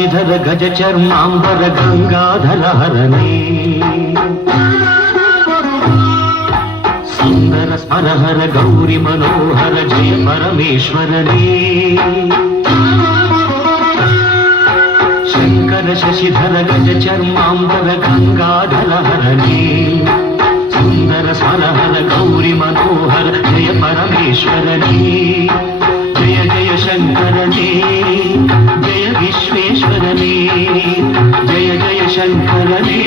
శశిధర గజ చర్మాంబర గంగాధర హరణే. సుందర స్మరహర గౌరి మనోహర జయ పరమేశ్వరనే శంకర శశిధర గజ చర్మాంబర గంగాధర హరణే. సుందర స్మరహర గౌరి మనోహర జయ పరమేశ్వరనే జయ జయ శంకరనే విశ్వేశ్వరనే జయ జయ శంకరనే.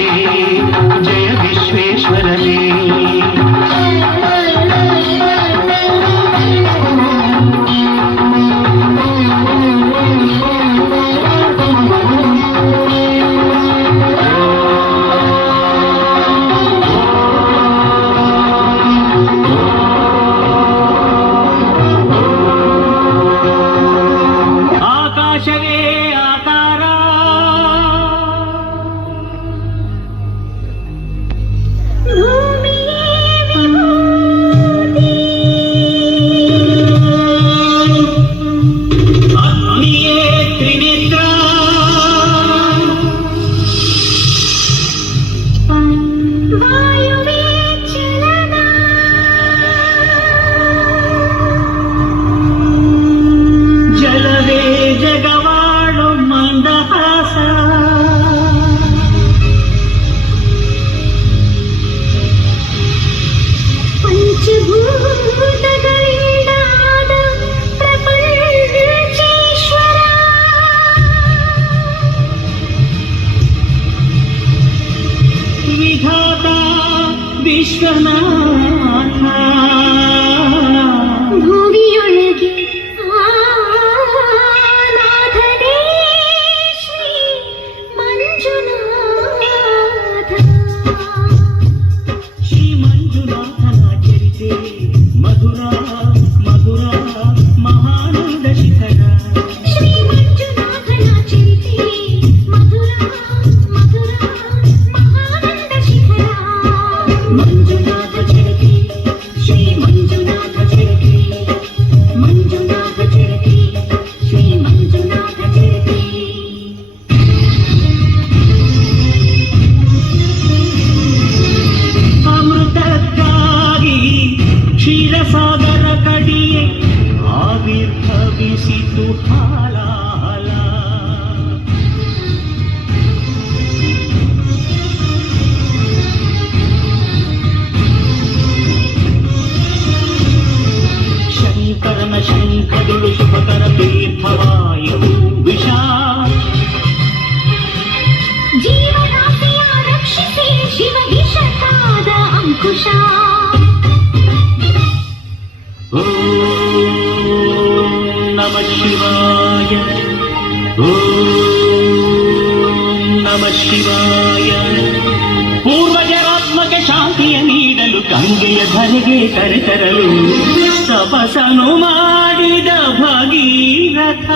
ನಮ ಶಿವಾಯ ನಮ ಶಿವಾಯ ಪೂರ್ವಜರಾತ್ಮಕ ಶಾಂತಿಯ ನೀಡಲು ಗಂಗೆಯ ಧರೆಗೆ ಕರೆತರಲು ತಪಸನು ಮಾಡಿದ ಭಗೀರಥ.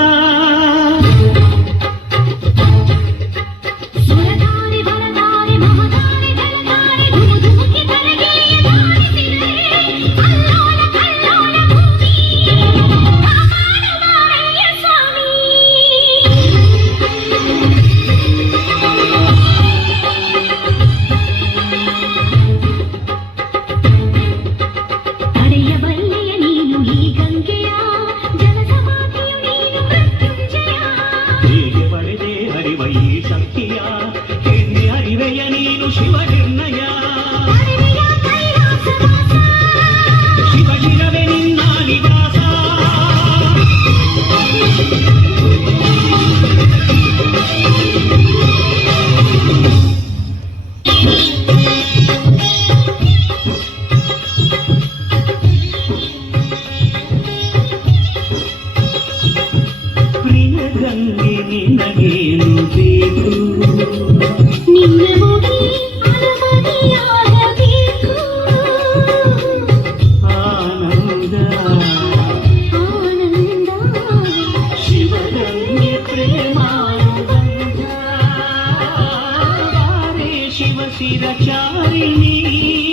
शिरचारिणी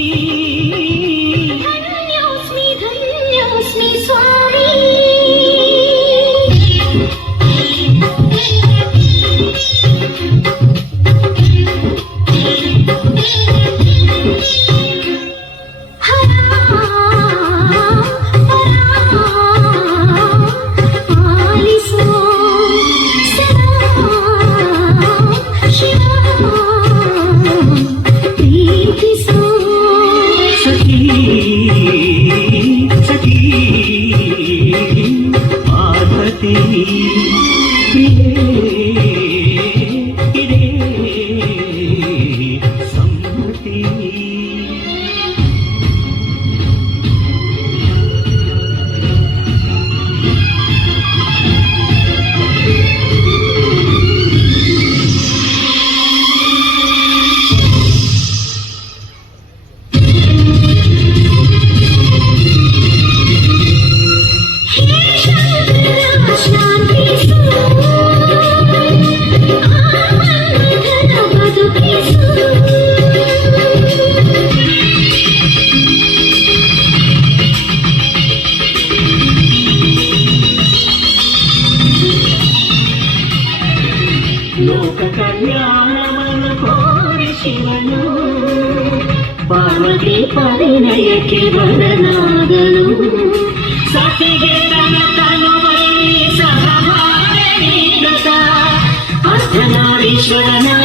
లోక కళ్యాణమను కోరి శివను. పార్వతి పరిణయకి వరనాగను సతిగే తన తనువై సహమారీత అర్ధనారీశ్వరనా